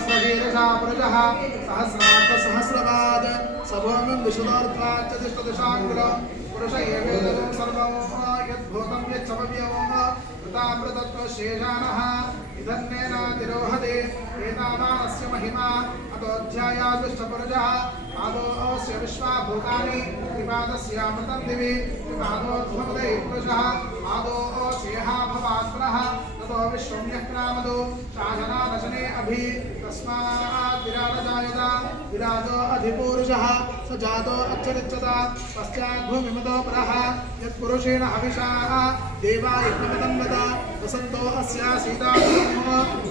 सहस्रशीर्षा पुरुषः सभोमिं विशुदोर्ध्वाच्च पुरुष एवेदं सर्वं यद्भूतं यच्छमव्यवं कृतामृतत्वशेषाणः इदन्नेनातिरोहते एतावानस्य महिमा अतोऽध्यायादुष्टपुरुषः पादोऽस्य विश्वाभूतानि, त्रिपादस्यामृतं दिवि त्रिपादोऽध्वमुदे पुरुषः पादोऽस्येह पुनः ततो विश्वं शासनादशने अभि तस्मात् विराटजायत विराजो अधिपूरुषः, स जातो अच्छरिच्यत पश्चात् भूमिमतो पुरः, यत्पुरुषेण हविषाः देवा यज्ञमतं वसन्तो अस्या सीता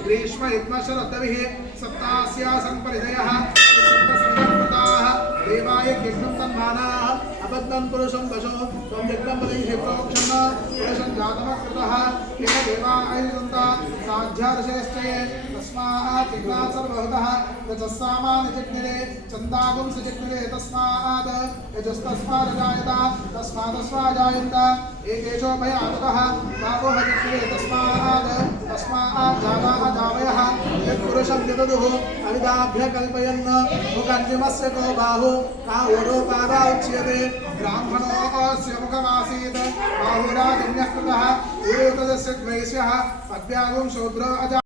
ग्रीष्म यज्ञ शरद्भिः सप्तास्यासन् परिधयः सप्तसङ्गकृताः देवाय यज्ञं तन्मानाः, अबद्धं पुरुषं दशो, त्वं यज्ञं वदैः प्रोक्षन् पुरुषं जातमकृतः येन देवा ऐरन्त साध्यादशयश्चये तस्मात् यज्ञात् सर्वहृतः रजस्सामानि जग्निरे चन्दागुं सजग्निरे तस्मात् यजस्तस्मादजायत तस्मादस्माजायन्त मुखमासीत् बाहुराजन्यः पूर्वतदस्य द्वैष्यः पद्भ्यागुं शूद्रो अजा